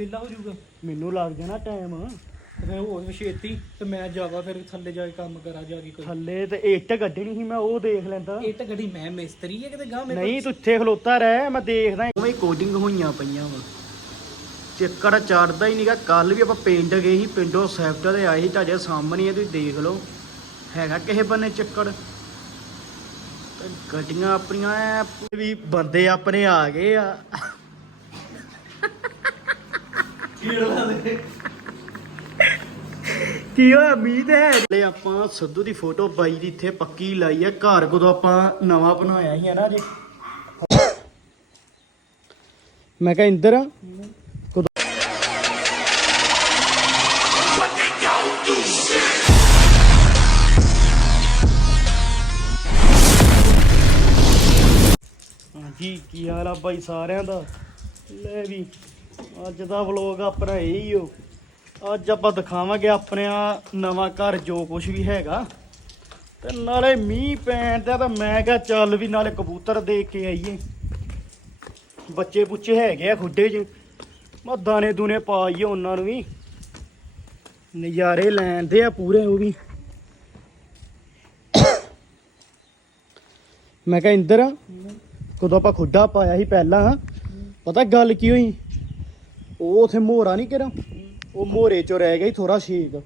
ਵਿਹਲਾ ਹੋ ਜਾਊਗਾ। ਮੈਨੂੰ ਲੱਗ ਜਾਣਾ ਟਾਈਮ ਤੇ ਫਿਰ ਹੋਰ ਛੇਤੀ ਤੇ ਮੈਂ ਜਾਵਾ ਫਿਰ ਥੱਲੇ ਜਾ ਕੇ ਕੰਮ ਕਰਾਂ ਜਾ ਕੇ ਕੋਈ। ਥੱਲੇ ਤੇ ਇੱਟ ਗੱਡਣੀ ਸੀ ਮੈਂ ਉਹ ਦੇਖ ਲੈਂਦਾ। ਇਹ ਤਾਂ ਗੱਡੀ ਮੈਂ ਮਿਸਤਰੀ ਹੈ ਕਿਤੇ ਗਾਂ ਮੇਰੇ ਨਹੀਂ ਤੂੰ ਇੱਥੇ ਖਲੋਤਾ ਰਹਿ ਮੈਂ ਦੇਖਦਾ। ਉਵੇਂ ਕੋਡਿੰਗ ਹੋਈਆਂ ਪਈਆਂ ਵਾ। ਚੱਕਰ ਚੜਦਾ ਹੀ ਨਹੀਂਗਾ ਕੱਲ ਵੀ ਆਪਾਂ ਪਿੰਡ ਗਏ ਸੀ ਪਿੰਡੋਂ ਸੈਫਟ ਦੇ ਆਏ ਸੀ ਤੁਹਾਡੇ ਸਾਹਮਣੇ ਹੀ ਤੁਸੀਂ ਦੇਖ ਲਓ। ਹੈਗਾ ਕਿਸੇ ਬੰਨੇ ਚੱਕਰ ਤੇ ਗੱਡੀਆਂ ਆਪਣੀਆਂ ਐ ਵੀ ਬੰਦੇ ਆਪਣੇ ਆ ਗਏ ਆ। ਕੀ ਹੋਇਆ? ਮੀਂਹ ਹੈ। ਲੈ ਆਪਾਂ ਸਿੱਧੂ ਦੀ ਫੋਟੋ ਬਾਈ ਦੀ ਇੱਥੇ ਪੱਕੀ ਲਾਈ ਆ। ਘਰ ਕਦੋਂ ਆਪਾਂ ਨਵਾਂ ਬਣਾਇਆ ਹੀ ਹੈ ਨਾ ਜੀ? ਮੈਂ ਕਿਹਾ, ਇੰਦਰ? ਕਦੋਂ ਹਾਂਜੀ, ਕੀ ਹਾਲ ਆ ਬਾਈ ਸਾਰਿਆਂ ਦਾ? ਲੈ ਵੀ। ਅੱਜ ਦਾ ਵਲੋਗ ਆਪਣਾ ਇਹ ਹੀ ਹੋ ਅੱਜ ਆਪਾਂ ਦਿਖਾਵਾਂਗੇ ਆਪਣੇ ਆ ਨਵਾਂ ਘਰ ਜੋ ਕੁਝ ਵੀ ਹੈਗਾ। ਤੇ ਨਾਲੇ ਮੀਂਹ ਪੈਣ ਦਾ ਤਾਂ ਮੈਂ ਕਿਹਾ ਚੱਲ ਵੀ ਨਾਲੇ ਕਬੂਤਰ ਦੇਖ ਕੇ ਆਈਏ। ਬੱਚੇ ਬੁੱਚੇ ਹੈਗੇ ਆ ਖੁੱਡੇ 'ਚ। ਮੈਂ ਦਾਣੇ ਦੂਨੇ ਪਾਈਏ ਉਹਨਾਂ ਨੂੰ ਵੀ। ਨਜ਼ਾਰੇ ਲੈਂਦੇ ਆ ਪੂਰੇ ਉਹ ਵੀ। ਮੈਂ ਕਿਹਾ ਇੰਦਰ, ਕਦੋਂ ਆਪਾਂ ਖੁੱਡਾ ਪਾਇਆ ਸੀ ਪਹਿਲਾਂ? ਪਤਾ ਗੱਲ ਕੀ ਹੋਈ? ਉਹ ਉਥੇ ਮੋਹਰਾ ਨਹੀਂ ਕਿਰਾ ਉਹ ਮੋਹਰੇ ਚੋਂ ਰਹਿ ਗਿਆ ਥੋੜਾ ਛੇਕ।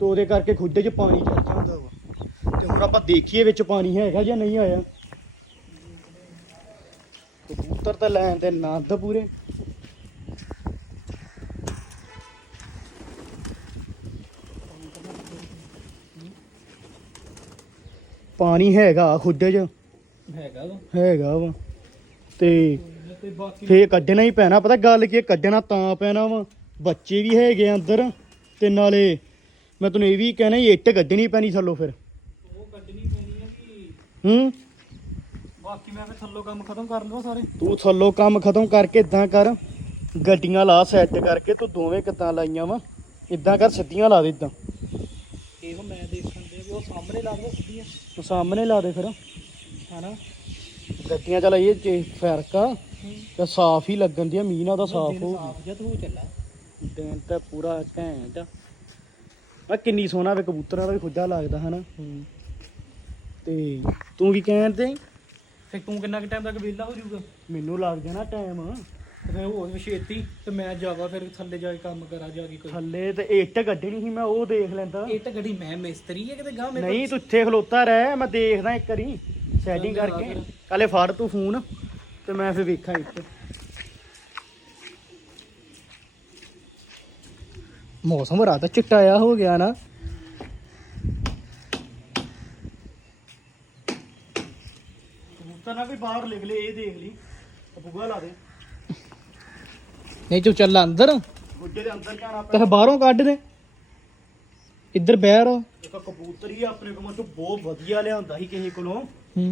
ਤੇ ਉਹਦੇ ਕਰਕੇ ਖੁੱਡੇ 'ਚ ਪਾਣੀ ਚੜ ਜਾਂਦਾ ਵਾ। ਤੇ ਹੁਣ ਆਪਾਂ ਦੇਖੀਏ ਵਿੱਚ ਪਾਣੀ ਹੈਗਾ ਜਾਂ ਨਹੀਂ ਆਇਆ। ਕਬੂਤਰ ਤਾਂ ਲੈਣ ਦੇ ਨੰਦ ਪੂਰੇ। ਪਾਣੀ ਹੈਗਾ ਖੁੱਡੇ 'ਚ। ਹੈਗਾ ਵਾ। ਹੈਗਾ ਵਾ। ਤੇ ਤੇ ਬਾਕੀ ਫੇਰ ਕੱਢਣਾ ਹੀ ਪੈਣਾ। ਪਤਾ ਗੱਲ ਕੀ ਹੈ, ਕੱਢਣਾ ਤਾਂ ਪੈਣਾ ਵਾ। ਬੱਚੇ ਵੀ ਹੈਗੇ ਆ ਅੰਦਰ ਤੇ ਨਾਲੇ ਮੈਂ ਤੈਨੂੰ ਇਹ ਵੀ ਕਹਿਣਾ ਸੀ, ਇੱਟ ਕੱਢਣੀ ਪੈਣੀ ਥੱਲੋਂ ਫਿਰ। ਉਹ ਕੱਢਣੀ ਪੈਣੀ ਹੈ ਕਿ ਹੂੰ? ਬਾਕੀ ਮੈਂ ਫਿਰ ਥੱਲੋਂ ਕੰਮ ਖਤਮ ਕਰ ਲਵਾਂ ਸਾਰੇ। ਤੂੰ ਥੱਲੋਂ ਕੰਮ ਖਤਮ ਕਰਕੇ ਇਦਾਂ ਕਰ। ਗੱਡੀਆਂ ਲਾ ਸੈੱਟ ਕਰਕੇ ਤੂੰ ਦੋਵੇਂ ਕਿੱਦਾਂ ਲਾਈਆਂ ਵਾ। ਇਦਾਂ ਕਰ ਸਿੱਧੀਆਂ ਲਾ ਦੇ ਇਦਾਂ ਇਹੋ ਮੈਂ ਦੇਖਣ ਦੇ ਵੀ ਉਹ ਸਾਹਮਣੇ ਲੱਗਦਾ ਸਿੱਧੀਆਂ। ਤੂੰ ਸਾਹਮਣੇ ਲਾ ਦੇ ਫਿਰ। ਹਨਾ? ਗੱਡੀਆਂ ਚੱਲ ਇਹ ਚ ਫ਼ਰਕ ਆ। ਤੇ ਸਾਫ਼ ਹੀ ਲੱਗਣ ਦੀ ਮੀਂਹ ਨਾਲ ਤਾਂ ਸਾਫ਼ ਹੋ ਸਾਫ਼ ਜਿਹਾ ਤਾਂ ਹੋ ਚੱਲਾ ਦਿਨ ਤਾਂ ਪੂਰਾ ਘੈਂਟ ਆ। ਆ ਕਿੰਨੀ ਸੋਹਣਾ ਵੇ ਕਬੂਤਰਾਂ ਦਾ ਵੀ ਖੁੱਡਾ ਲੱਗਦਾ ਹਨਾ। ਤੇ ਤੂੰ ਕੀ ਕਹਿਣ ਤੇ? ਤੇ ਤੂੰ ਕਿੰਨਾ ਕੁ ਟਾਈਮ ਤੱਕ ਵਿਹਲਾ ਹੋ ਜਾਊਗਾ? ਮੈਨੂੰ ਲੱਗ ਜਾਣਾ ਟਾਈਮ ਤੇ ਹੋਰ ਛੇਤੀ ਤੇ ਮੈਂ ਜਾਵਾ ਫਿਰ ਥੱਲੇ ਜਾ ਕੇ ਕੰਮ ਕਰਾਂ ਜਾ ਕੇ ਕੋਈ ਥੱਲੇ ਤੇ ਇੱਟ ਗੱਡਣੀ ਸੀ ਮੈਂ ਉਹ ਦੇਖ ਲੈਂਦਾ। ਤਾਂ ਗੱਡੀ ਮੈਂ ਮਿਸਤਰੀ ਹੈ ਕਿਤੇ ਗਾਂ ਮੇਰੇ ਨਹੀਂ ਤੂੰ ਇੱਥੇ ਖਲੋਤਾ ਰਹਿ ਮੈਂ ਦੇਖਦਾ ਇੱਕ ਵਾਰੀ। ਸੈਟਿੰਗ ਕਰਕੇ। ਕੱਲੇ ਫੜ ਤੂੰ ਫੋਨ। ਤੇ ਮੈਂ ਫਿਰ ਵੇਖਾਂ ਇੱਥੇ ਮੌਸਮ ਰਾਤ ਚਿੱਟਾ ਆ ਹੋ ਗਿਆ ਨਾ। ਕਬੂਤਰ ਨਾ ਵੀ ਬਾਹਰ ਲਿਖ ਲੈ ਇਹ ਦੇਖ ਲਈ। ਬੁਗਾ ਲਾ ਦੇ। ਨਹੀਂ ਤੂੰ ਚੱਲ ਅੰਦਰ। ਗੁੱਡੇ ਦੇ ਅੰਦਰ ਜਾਣਾ ਤੇ ਬਾਹਰੋਂ ਕੱਢ ਦੇ। ਇੱਧਰ ਬਹਿ ਰੋ। ਇੱਕ ਕਬੂਤਰ ਹੀ ਆਪਣੇ ਕੋਲ ਤੋਂ ਬਹੁਤ ਵਧੀਆ ਲਿਆਂਦਾ ਸੀ ਕਿਸੇ ਕੋਲੋਂ।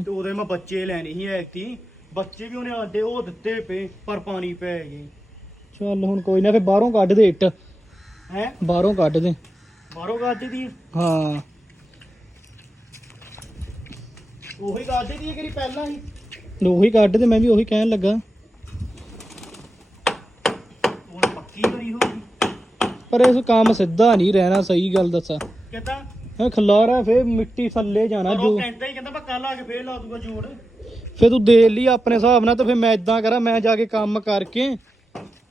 ਤੇ ਉਹਦੇ ਮੈਂ ਬੱਚੇ ਲੈਣੇ ਸੀ ਐਕਤੀ ਬੱਚੇ ਵੀ ਉਹਨੇ ਆਡੇ ਉਹ ਦਿੱਤੇ ਪਏ ਪਰ ਪਾਣੀ ਪੈ ਗਏ। ਚੱਲ ਹੁਣ ਕੋਈ ਨਾ ਫਿਰ ਬਾਹਰੋਂ ਕੱਢ ਦੇ ਇੱਟ। ਹੈ? ਬਾਹਰੋਂ ਕੱਢ ਦੇ। ਬਾਹਰੋਂ ਗੱਜ ਦੀ ਹਾਂ। ਉਹੀ ਗੱਜ ਦੀ ਕਿਹੜੀ ਪਹਿਲਾਂ ਸੀ ਉਹੀ ਕੱਢ ਦੇ ਮੈਂ ਵੀ ਉਹੀ ਕਹਿਣ ਲੱਗਾ। ਹੁਣ ਪੱਕੀ ਕਰੀ ਹੋ ਗਈ ਪਰ ਇਸ ਕੰਮ ਸਿੱਧਾ ਨਹੀਂ ਰਹਿਣਾ ਸਹੀ ਗੱਲ ਦੱਸਾਂ। ਕਿਦਾਂ? ਖਲਾਰਾ ਫੇਰ ਮਿੱਟੀ ਥੱਲੇ ਜਾਣਾ ਜੋ ਉਹ ਕਹਿੰਦਾ ਹੀ ਕਹਿੰਦਾ ਮੈਂ ਕੱਲ ਆ ਕੇ ਫੇਰ ਲਾ ਦੂਗਾ ਜੋੜ। ਫੇਰ ਤੂੰ ਦੇ ਲਈ ਆਪਣੇ ਹਿਸਾਬ ਨਾਲ ਤੇ ਫੇਰ ਮੈਂ ਇਦਾਂ ਕਰਾਂ, ਮੈਂ ਜਾ ਕੇ ਕੰਮ ਕਰਕੇ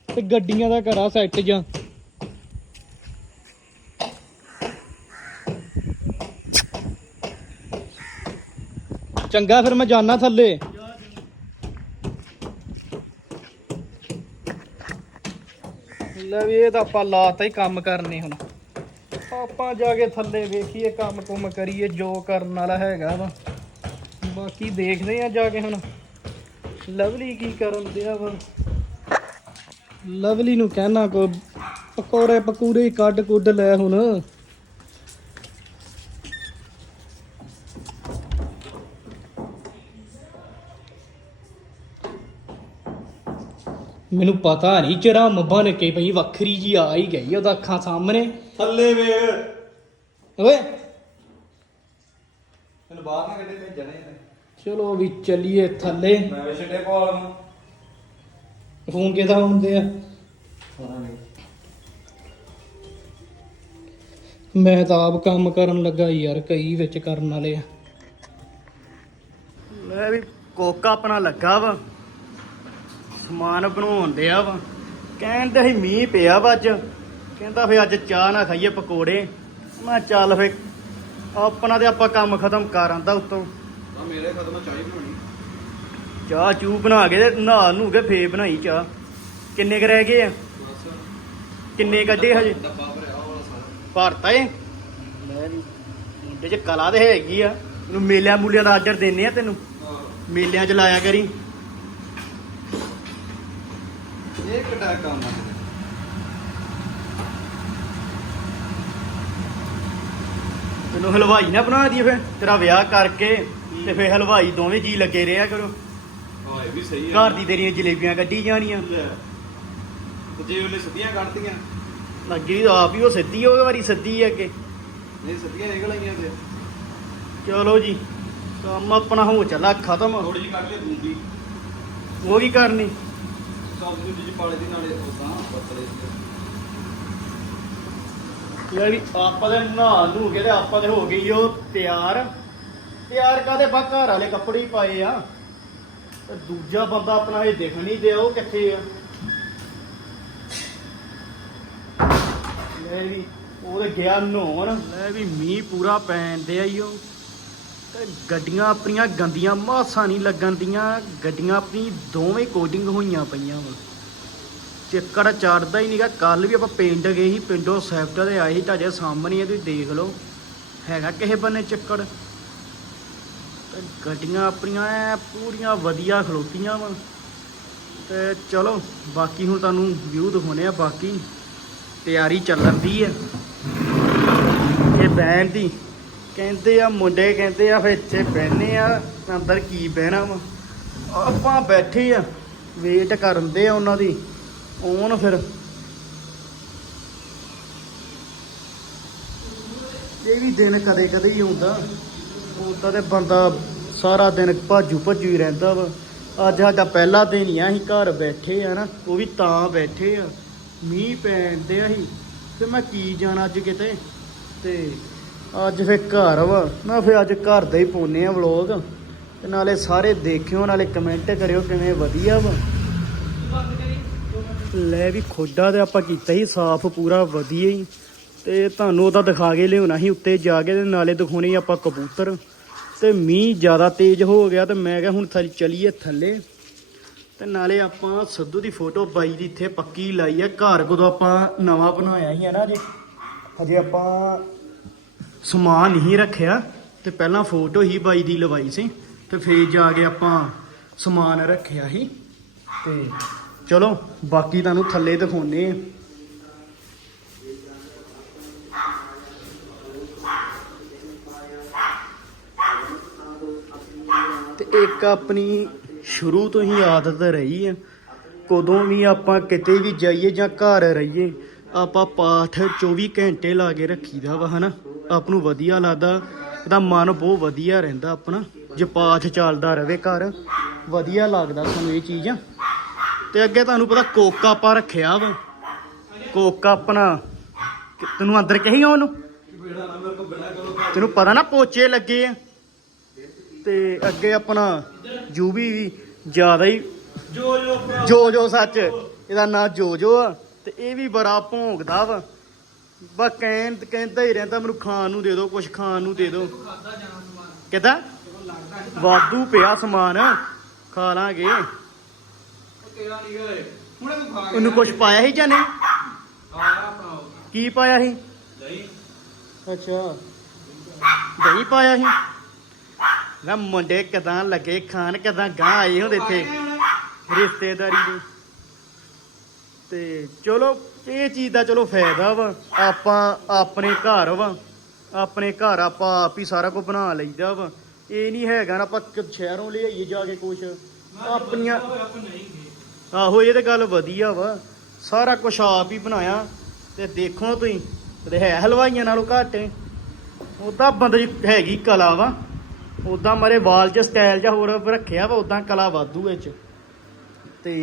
ਤੇ ਗੱਡੀਆਂ ਦਾ ਕਰਾਂ ਸੈੱਟ ਜਾਂ ਚੰਗਾ, ਫਿਰ ਮੈਂ ਜਾਣਾ ਥੱਲੇ। ਲੈ ਵੀ ਇਹ ਤਾਂ ਆਪਾਂ ਲਾਤਾ ਹੀ ਕੰਮ ਕਰਨੇ ਹੁਣ। ਆਪਾਂ ਜਾ ਕੇ ਥੱਲੇ ਵੇਖੀਏ, ਕੰਮ ਕੁਮ ਕਰੀਏ, ਜੋ ਕਰਨ ਵਾਲਾ ਹੈਗਾ ਵਾ। ਬਾਕੀ ਦੇਖਦੇ ਆ ਜਾ ਕੇ ਹੁਣ। ਲਵਲੀ ਕੀ ਕਰਨ ਦਿਆ ਵਾ? ਲਵਲੀ ਨੂੰ ਕਹਿਣਾ ਕੋ ਪਕੌੜੇ ਪਕੂੜੇ ਕੱਢ ਕੁੱਢ ਲੈ ਹੁਣ। ਮੈਨੂੰ ਪਤਾ ਨਹੀਂ ਚਿਹਰਾ ਮੱਬਾ ਨੇ ਕੇ ਪਈ ਵੱਖਰੀ ਜੀ ਆ ਹੀ ਗਈ ਉਹਦਾ ਅੱਖਾਂ ਸਾਹਮਣੇ। ਥੱਲੇ ਵੇਖ। ਓਏ। ਤੈਨੂੰ ਬਾਹਰ ਨਾ ਕੱਢੇ ਭੇਜਣਾ ਹੀ ਚਲੋ ਵੀ ਚੱਲੀਏ ਥੱਲੇ। ਮੈਂ ਵੀ ਛੱਡੇ ਪਾਲ ਨੂੰ। ਫੋਨ ਕਿਹਦਾ ਹੁੰਦੇ ਆ? ਮੈਂ ਤਾਂ ਆਪ ਕੰਮ ਕਰਨ ਲੱਗਾ ਯਾਰ ਕਈ ਵਿੱਚ ਕਰਨ ਵਾਲੇ ਆ। ਲੈ ਵੀ ਕੋਕਾ ਆਪਣਾ ਲੱਗਾ ਵਾ। ਸਮਾਨ ਬਣਾਉਣ ਡਿਆ ਵਾ। ਕਹਿੰਦੇ ਸੀ ਮੀਂਹ ਪਿਆ ਵਾ ਅੱਜ। ਕਹਿੰਦਾ ਫੇ ਅੱਜ ਚਾਹ ਨਾ ਖਾਈਏ ਪਕੌੜੇ। ਮੈਂ ਚੱਲ ਫੇ ਆਪਣਾ ਤੇ ਆਪਾਂ ਕੰਮ ਖਤਮ ਕਰ ਆਂਦਾ ਉਤੋਂ। ਆ ਮੇਰੇ ਖਤਮ ਚਾਹੀ ਬਣਾਉਣੀ। ਚਾਹ ਚੂ ਬਣਾ ਕੇ ਤੇ ਨਹਾ ਨੂੰ ਕੇ ਫੇ ਬਣਾਈ ਚਾਹ। ਕਿੰਨੇ ਕ ਰਹਿ ਗਏ ਆ? ਬਸ। ਕਿੰਨੇ ਕੱਢੇ ਹਜੇ? ਡੱਬਾ ਭਰਿਆ ਉਹ ਵਾਲਾ ਸਾਰਾ। ਭਰਤਾ ਏ? ਲੈ ਵੀ ਮੁੰਡੇ ਚ ਕਲਾ ਤੇ ਹੈਗੀ ਆ। ਤੈਨੂੰ ਮੇਲਿਆਂ ਮੂਲਿਆਂ ਦਾ ਆਰਡਰ ਦਿੰਨੇ ਆ ਤੈਨੂੰ। ਹਾਂ। ਮੇਲਿਆਂ ਚ ਲਾਇਆ ਕਰੀ। ਇਹ ਕਿੱਡਾ ਕੰਮ ਆ। ਤੈਨੂੰ ਹਲਵਾਈ ਨਾ ਬਣਾ ਦਈਏ ਫੇ ਤੇਰਾ ਵਿਆਹ ਕਰਕੇ। ਤੇ ਫੇ ਹਲਵਾਈ ਦੋਵੇਂ ਜੀ ਲੱਗੇ ਰਿਹਾ ਕਰੋ। ਹਾਂ ਇਹ ਵੀ ਸਹੀ ਆ। ਘਰ ਦੀ ਤੇਰੀਆਂ ਜਲੇਬੀਆਂ ਕੱਢੀ ਜਾਣੀਆਂ। ਲੈ। ਤੇ ਜੇ ਉਹਨੇ ਸਿੱਧੀਆਂ ਕੱਢਤੀਆਂ। ਲੱਗੀ ਤਾਂ ਆਪ ਹੀ ਉਹ ਸਿੱਧੀ ਉਹ ਵਾਰੀ ਸਿੱਧੀ ਅੱਗੇ ਨਹੀਂ ਸਿੱਧੀਆਂ ਨਿਕਲ ਆਈਆਂ ਤੇ। ਚਲੋ ਜੀ ਕੰਮ ਆਪਣਾ ਹੋ ਚੱਲਾ ਖਤਮ। ਥੋੜੀ ਜਿਹੀ ਕੱਢ ਲਈ ਦੂੰਦੀ ਉਹ ਕੀ ਕਰਨੀ। ਸਬਜ਼ੀ ਜੀ ਪਾਲੇ ਦੀ ਨਾਲੇ ਉਦਾਂ ਪਤਲੇ ਯਾਰ ਵੀ ਆਪਾਂ ਦੇ ਨਹਾ ਨੂੰ ਕੇ ਤੇ ਆਪਾਂ ਦੇ ਹੋ ਗਈ ਉਹ ਤਿਆਰ। ਯਾਰ ਕਾਦੇ ਬਾ ਘਰ ਵਾਲੇ ਕੱਪੜੇ ਹੀ ਪਾਏ ਆ? ਤੇ ਦੂਜਾ ਬੰਦਾ ਆਪਣਾ ਇਹ ਦਿਖ ਨਹੀਂ ਦਿਆ ਉਹ ਕਿੱਥੇ ਆ? ਲੈ ਵੀ, ਉਹ ਤੇ ਗਿਆ ਨਹਾਉਣ। ਲੈ ਵੀ ਮੀਂਹ ਪੂਰਾ ਪੈਣ ਦੇ ਆਈਓ ਤੇ ਗੱਡੀਆਂ ਆਪਣੀਆਂ ਗੰਦੀਆਂ, ਮਾਸਾਂ ਨਹੀਂ ਲੱਗਣ ਦੀਆਂ ਗੱਡੀਆਂ ਆਪਣੀ ਦੋਵੇਂ ਕੋਡਿੰਗ ਹੋਈਆਂ ਪਈਆਂ ਵਾ। ਚੱਕੜ ਚੜਦਾ ਹੀ ਨਹੀਂਗਾ ਕੱਲ ਵੀ ਆਪਾਂ ਪਿੰਡ ਗਏ ਸੀ, ਪਿੰਡੋਂ ਸੈਫਟ ਦੇ ਆਏ ਸੀ, ਤੁਹਾਡੇ ਸਾਹਮਣੇ ਆ, ਤੁਸੀਂ ਦੇਖ ਲਓ। ਹੈਗਾ ਕਿਸੇ ਬੰਨੇ ਚੱਕੜ। ਤੇ ਗੱਡੀਆਂ ਆਪਣੀਆਂ ਐ, ਪੂਰੀਆਂ ਵਧੀਆ ਖਲੋਤੀਆਂ ਵਾ। ਤੇ ਚਲੋ, ਬਾਕੀ ਹੁਣ ਤੁਹਾਨੂੰ ਵਿਊ ਦਿਖਾਉਣੇ ਆ, ਬਾਕੀ ਤਿਆਰੀ ਚੱਲਣ ਦੀ ਆ ਇਹ ਬੈਂਡ ਦੀ। ਕਹਿੰਦੇ ਆ, ਮੁੰਡੇ ਕਹਿੰਦੇ ਆ, ਫਿਰ ਇੱਥੇ ਬਹਿਨੇ ਆ ਅੰਦਰ ਕੀ ਬਹਿਣਾ ਵਾ? ਆਪਾਂ ਬੈਠੇ ਆ ਵੇਟ ਕਰਨ ਦੇ ਆ ਉਹਨਾਂ ਦੀ। ਆਉਣ ਫਿਰ। ਇਹ ਵੀ ਦਿਨ ਕਦੇ ਕਦੇ ਹੀ ਆਉਂਦਾ। ਉਦਾਂ ਤੇ ਬੰਦਾ ਸਾਰਾ ਦਿਨ ਭਾਜੂ ਭੱਜੂ ਹੀ ਰਹਿੰਦਾ ਵਾ। ਅੱਜ ਸਾਡਾ ਪਹਿਲਾ ਦਿਨ ਹੀ ਆ, ਅਸੀਂ ਘਰ ਬੈਠੇ ਆ ਨਾ, ਉਹ ਵੀ ਤਾਂ ਬੈਠੇ ਆ। ਮੀਂਹ ਪੈਣ ਦੇ ਅਸੀਂ ਤੇ ਮੈਂ ਕੀ ਜਾਣਾ ਅੱਜ ਕਿਤੇ? ਤੇ ਅੱਜ ਫੇ ਘਰ ਵਾ, ਮੈਂ ਫੇ ਅੱਜ ਘਰ ਦਾ ਹੀ ਪਾਉਨੇ ਆ ਵਲੋਗ ਤੇ ਨਾਲੇ ਸਾਰੇ ਦੇਖਿਓ, ਨਾਲੇ ਕਮੈਂਟ ਕਰਿਓ ਕਿਵੇਂ ਵਧੀਆ ਵਾ। ਲੈ ਵੀ ਖੋਡਾ ਤੇ ਆਪਾਂ ਕੀਤਾ ਹੀ ਸਾਫ਼ ਪੂਰਾ ਵਧੀਆ ਹੀ। ਤੇ ਤੁਹਾਨੂੰ ਉਹਦਾ ਦਿਖਾ ਕੇ ਲਿਆਉਣਾ ਸੀ, ਉੱਤੇ ਜਾ ਕੇ ਤੇ ਨਾਲੇ ਦਿਖਾਉਣੇ ਆਪਾਂ ਕਬੂਤਰ। ਤੇ ਮੀਂਹ ਜ਼ਿਆਦਾ ਤੇਜ਼ ਹੋ ਗਿਆ ਤੇ ਮੈਂ ਕਿਹਾ ਹੁਣ ਥੱਲੇ, ਚਲੀਏ ਥੱਲੇ। ਤੇ ਨਾਲੇ ਆਪਾਂ ਸਿੱਧੂ ਦੀ ਫੋਟੋ ਬਾਈ ਦੀ ਇੱਥੇ ਪੱਕੀ ਲਾਈ ਹੈ ਘਰ ਕਦੋਂ ਆਪਾਂ ਨਵਾਂ ਬਣਾਇਆ ਸੀ ਨਾ ਜੀ? ਹਜੇ ਆਪਾਂ ਸਮਾਨ ਨਹੀਂ ਰੱਖਿਆ। ਤੇ ਪਹਿਲਾਂ ਫੋਟੋ ਹੀ ਬਾਈ ਦੀ ਲਵਾਈ ਸੀ। ਤੇ ਫੇਰ ਜਾ ਕੇ ਆਪਾਂ ਸਮਾਨ ਰੱਖਿਆ ਸੀ। ਤੇ ਚਲੋ, ਬਾਕੀ ਤੁਹਾਨੂੰ ਥੱਲੇ ਦਿਖਾਉਨੇ ਆ। ਇੱਕ ਆਪਣੀ ਸ਼ੁਰੂ ਤੋਂ ਹੀ ਆਦਤ ਰਹੀ ਆ ਕਦੋਂ ਵੀ ਆਪਾਂ ਕਿਤੇ ਵੀ ਜਾਈਏ ਜਾਂ ਘਰ ਰਹੀਏ, ਆਪਾਂ ਪਾਠ 24 ਘੰਟੇ ਲਾ ਕੇ ਰੱਖੀਦਾ ਵਾ, ਹਨਾ? ਆਪ ਨੂੰ ਵਧੀਆ ਲੱਗਦਾ ਇਹਦਾ ਮਨ ਬਹੁਤ ਵਧੀਆ ਰਹਿੰਦਾ ਆਪਣਾ। ਜੇ ਪਾਠ ਚੱਲਦਾ ਰਵੇ ਘਰ, ਵਧੀਆ ਲੱਗਦਾ ਸਾਨੂੰ ਇਹ ਚੀਜ਼। ਤੇ ਅੱਗੇ ਤੁਹਾਨੂੰ ਪਤਾ ਕੋਕਾ ਆਪਾਂ ਰੱਖਿਆ ਵਾ। ਕੋਕਾ ਆਪਣਾ ਤੈਨੂੰ ਅੰਦਰ ਕਹੀ ਉਹਨੂੰ? ਤੈਨੂੰ ਪਤਾ ਨਾ ਪੋਚੇ ਲੱਗੇ ਆ। ਤੇ ਅੱਗੇ ਆਪਣਾ ਜੂਬੀ ਵੀ ਜ਼ਿਆਦਾ ਹੀ ਜੋ ਜੋ ਜੋ ਜੋ ਸੱਚ ਇਹਦਾ ਨਾਂ ਜੋ ਜੋ ਆ ਤੇ ਇਹ ਵੀ ਬੜਾ ਭੌਂਕਦਾ ਵਾ। ਬਸ ਕਹਿੰ ਕਹਿੰਦਾ ਹੀ ਰਹਿੰਦਾ ਮੈਨੂੰ ਖਾਣ ਨੂੰ ਦੇ ਦਿਓ ਕੁਝ ਖਾਣ ਨੂੰ ਦੇ ਦਿਓ। ਕਿਦਾਂ? ਵਾਧੂ ਪਿਆ ਸਮਾਨ ਖਾ ਲਾਂਗੇ। ਉਹਨੂੰ ਕੁਝ ਪਾਇਆ ਸੀ ਜਾਂ ਨਹੀਂ ਕੀ ਪਾਇਆ ਸੀ? ਨਹੀਂ ਅੱਛਾ। ਦਹੀਂ ਪਾਇਆ ਸੀ? ਨਾ ਮੁੰਡੇ ਕਦਾਂ ਲੱਗੇ ਖਾਣ ਕਦਾਂ ਗਾਂ ਆਏ ਹੁੰਦੇ ਇੱਥੇ? ਰਿਸ਼ਤੇਦਾਰੀ ਦੇ। ਤੇ ਚਲੋ ਇਹ ਚੀਜ਼ ਦਾ ਚਲੋ ਫਾਇਦਾ ਵਾ। ਆਪਾਂ ਆਪਣੇ ਘਰ ਵਾ। ਆਪਣੇ ਘਰ ਆਪਾਂ ਆਪ ਹੀ ਸਾਰਾ ਕੁਝ ਬਣਾ ਲਈਦਾ ਵਾ। ਇਹ ਨਹੀਂ ਹੈਗਾ ਨਾ ਆਪਾਂ ਸ਼ਹਿਰੋਂ ਲਿਆਈਏ ਜਾ ਕੇ ਕੁਛ। ਆਪਣੀਆਂ ਆਹੋ ਇਹ ਤੇ ਗੱਲ ਵਧੀਆ ਵਾ। ਸਾਰਾ ਕੁਝ ਆਪ ਹੀ ਬਣਾਇਆ। ਤੇ ਦੇਖੋ ਤੁਸੀਂ ਤੇ ਹੈ ਹਲਵਾਈਆਂ ਨਾਲੋਂ ਘੱਟ। ਉਦਾਂ ਬੰਦੇ ਹੈਗੀ ਕਲਾ ਵਾ। ਉਦਾਂ ਮਰੇ ਵਾਲ 'ਚ ਸਟਾਈਲ ਜਾਂ ਹੋਰ ਰੱਖਿਆ ਵਾ ਉਦਾਂ ਕਲਾ ਵਾਧੂ ਵਿੱਚ। ਤੇ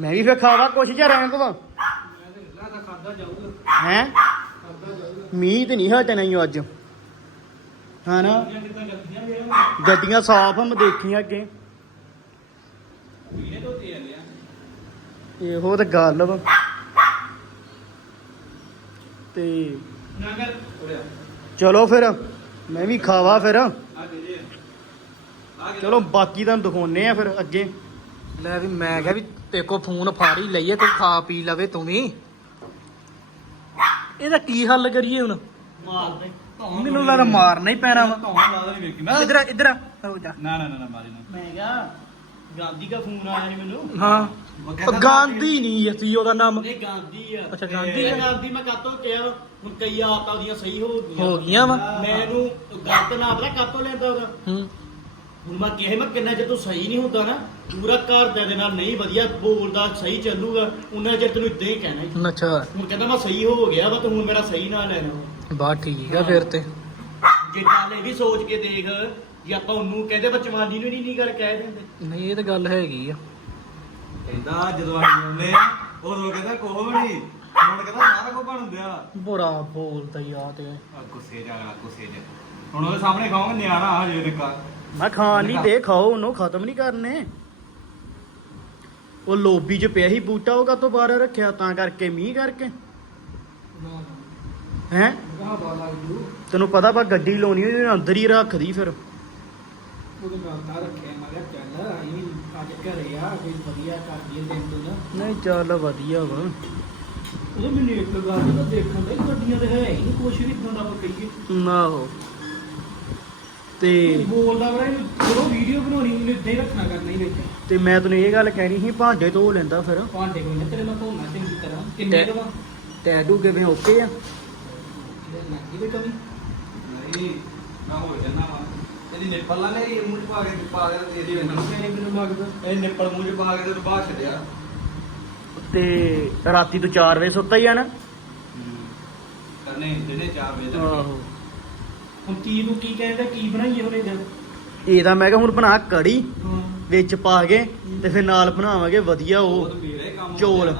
ਮੈਂ ਵੀ ਫੇਰ ਖਾਵਾ ਕੁਛ ਜਾਂ ਰਹਿਣ ਦਵਾਂ? ਮੈਂ ਤੇ ਹਿੱਲਾ ਤਾਂ ਖਾਦਾ ਜਾਊਗਾ ਹੈ? ਮੀਂਹ ਤੇ ਨਹੀਂ ਹਟਣਾ ਓ ਅੱਜ। ਹਾਂ ਨਾ ਗੱਡੀਆਂ ਸਾਫ਼ ਆ ਮੈਂ ਦੇਖੀਆਂ ਅੱਗੇ। ਇਹੋ ਤੇ ਗੱਲ ਵਾ। ਤੇ ਚਲੋ ਫਿਰ ਮੈਂ ਵੀ ਖਾਵਾ ਫਿਰ। ਚਲੋ ਬਾਕੀ ਤੁਹਾਨੂੰ ਦਿਖਾਉਨੇ ਆ ਫਿਰ ਅੱਗੇ। ਲੈ ਵੀ ਮੈਂ ਕਿਹਾ ਵੀ ਤੇ ਕੋ ਫੋਨ ਫਾੜੀ ਲਈਏ ਤੂੰ ਖਾ ਪੀ ਲਵੇ ਤੂੰ ਵੀ। ਇਹਦਾ ਕੀ ਹੱਲ ਕਰੀਏ ਹੁਣ? ਮਾਰਦੇ। ਮੈਨੂੰ ਲੱਗਦਾ ਮਾਰਨਾ ਹੀ ਪੈਣਾ ਵਾ। ਧੌਣ ਲਾ ਦੇ ਵੇਖੀ। ਮੈਂ ਇਧਰ ਇਧਰ ਹੋ ਜਾ। ਨਾ ਨਾ ਨਾ ਨਾ ਮਾਰੀ ਨਾ। ਮੈਂ ਕਿਹਾ ਗਾਂਧੀ ਦਾ ਫੋਨ ਆਇਆ ਸੀ ਮੈਨੂੰ। ਹਾਂ। ਉਹ ਗਾਂਧੀ ਨਹੀਂ ਸੀ ਉਹਦਾ ਨਾਮ ਇਹ ਗਾਂਧੀ ਆ। ਅੱਛਾ, ਗਾਂਧੀ ਮੈਂ ਕਾਤੋਂ ਕਿਹਾ ਹੁਣ ਕਈ ਆਦਤਾਂ ਉਹਦੀਆਂ ਸਹੀ ਹੋ ਗਈਆਂ। ਹੋ ਗਈਆਂ ਵਾ। ਮੈਨੂੰ ਗਲਤ ਨਾ ਪਤਾ ਕਾਤੋਂ ਲੈਂਦਾ ਉਹਦਾ। ਹੂੰ। ਹੁਣ ਮੈਂ ਕਿਹਾ ਮੈਂ ਕਿੰਨਾ ਚਿਰ ਤੂੰ ਸਹੀ ਨਹੀਂ ਹੁੰਦਾ ਨਾ। ਪੂਰਾ ਘਰ ਦੇ ਨਾਲ ਨਹੀਂ ਵਧੀਆ ਬੋਲਦਾ ਸਹੀ ਚੱਲੂਗਾ। ਉਹਨਾਂ ਚਿਰ ਤੈਨੂੰ ਇਦਾਂ ਹੀ ਕਹਿਣਾ ਸੀ। ਅੱਛਾ। ਹੁਣ ਕਹਿੰਦਾ ਮੈਂ ਸਹੀ ਹੋ ਗਿਆ ਵਾ ਤੇ ਹੁਣ ਮੇਰਾ ਸਹੀ ਨਾ ਲੈਣਾ ਬਾ ਠੀਕ ਆ ਫਿਰ ਤੇ। ਜੇ ਗੱਲ ਇਹ ਵੀ ਸੋਚ ਕੇ ਦੇਖ ਜੇ ਆਪਾਂ ਉਹਨੂੰ ਕਹਿੰਦੇ ਬਚਵਾਨੀ ਨੂੰ ਨਹੀਂ ਨਹੀਂ ਗੱਲ ਕਹਿ ਦਿੰਦੇ। ਨਹੀਂ ਇਹ ਤਾਂ ਗੱਲ ਹੈਗੀ ਆ। ਕਹਿੰਦਾ ਜਦੋਂ ਆਈ ਉਹਨੇ ਉਦੋਂ ਕਹਿੰਦਾ ਕੋਹ ਵੀ ਨਹੀਂ ਹੁਣ ਕਹਿੰਦਾ ਸਾਰਾ ਕੁਝ ਬਣ ਦਿਆ ਬੜਾ ਬੋਲਦਾ ਯਾਰ ਤੇ। ਆ ਗੁੱਸੇ ਜਾ ਗੁੱਸੇ ਜਾ। ਹੁਣ ਉਹਦੇ ਸਾਹਮਣੇ ਖਾਵਾਂਗੇ ਨਿਆਣਾ ਹਜੇ ਨਿੱਕਾ ਮੈਂ ਖਾਣ ਨਹੀਂ ਦੇ ਖਾਓ ਉਹਨੂੰ ਖਤਮ ਨਹੀਂ ਕਰਨੇ। ਉਹ ਲੋਬੀ 'ਚ ਪਿਆ ਸੀ ਬੂਟਾ ਉਹ ਕਾਤੋਂ ਬਾਹਰ ਰੱਖਿਆ? ਤਾਂ ਕਰਕੇ ਮੀਂਹ ਕਰਕੇ। ਹੈ? ਤੈਨੂੰ ਪਤਾ ਬਾ ਗੱਡੀ ਲਾਉਣੀ ਉਹਦੇ ਅੰਦਰ ਹੀ ਰੱਖਦੀ ਫਿਰ। ਉਹਦੇ ਨਾਲ ਤਾਂ ਰੱਖਿਆ। ਮੈਂ ਕਿਹਾ ਚੱਲ ਅਸੀਂ ਅੱਜ ਘਰੇ ਆ ਕੋਈ ਵਧੀਆ ਕਰ ਦਈਏ ਦਿਨ ਤੋਂ ਨਹੀਂ ਚੱਲ ਵਧੀਆ ਵਾ। ਉਹਦੇ ਮੈਨੂੰ ਇੱਕ ਗੱਲ ਤਾਂ ਦੇਖਣ ਦਾ ਗੱਡੀਆਂ ਤੇ ਹੈ ਹੀ ਨਹੀਂ ਕੁਛ ਵੀ ਇਦਾਂ ਦਾ ਆਪਾਂ ਕਹੀਏ। ਨਾ ਹੋ ਤੇ ਬੋਲਦਾ ਬੜਾ ਜਦੋਂ ਵੀਡੀਓ ਬਣਾਉਣੀ ਉਹਨੇ ਇਦਾਂ ਹੀ ਰੱਖਣਾ ਕਰਨਾ ਹੀ ਵਿੱਚ। ਤੇ ਮੈਂ ਤੈਨੂੰ ਇਹ ਗੱਲ ਕਹਿਣੀ ਸੀ ਭਾਂਡੇ ਧੋ ਲੈਂਦਾ ਫਿਰ। ਭਾਂਡੇ ਕੋਈ ਨਾ ਤੇਰੇ ਨਾਲ ਧੋਣਾ ਚੰਗੀ ਤਰ੍ਹਾਂ। ਕਿੰਨੇ ਤੇ- ਦਵਾ ਟੈਟੂ ਕਿਵੇਂ ਓਕੇ ਆ? ਲੱਗੀ ਵੀ ਕਮੀ? ਨਹੀਂ ਨਾ ਹੋ ਜਾਣਾ ਇਹਦੀ ਨਿੱਪਲ ਲਾ ਲੈ ਇਹ ਮੂੰਹ ਚ ਪਾ ਕੇ ਪਾ ਦੇ ਤੇ ਦੇ ਦੇਣਾ ਮੈਨੇ ਮੈਨੂੰ ਲੱਗਦਾ ਇਹ ਨਿੱਪਲ ਮੂੰਹ ਚ ਪਾ ਕੇ ਤੇ ਬਾਹਰ ਛੱਡਿਆ। ਤੇ ਰਾਤੀ ਤੂੰ 4 ਵਜੇ ਸੁੱਤਾ ਹੀ ਆ ਨਾ? ਕਰਨੇ ਦਿਨੇ 4 ਵਜੇ ਤੱਕ। ਆਹੋ। ਹੁਣ ਕੀ ਨੂੰ ਕੀ ਕਹਿੰਦਾ ਕੀ ਬਣਾਈਏ ਹੁਣ ਇਹਦਾ? ਇਹਦਾ ਮੈਂ ਕਿਹਾ ਹੁਣ ਬਣਾ ਕੜੀ ਵਿੱਚ ਪਾ ਕੇ ਤੇ ਫਿਰ ਨਾਲ ਬਣਾਵਾਂਗੇ ਵਧੀਆ ਉਹ ਚੌਲ।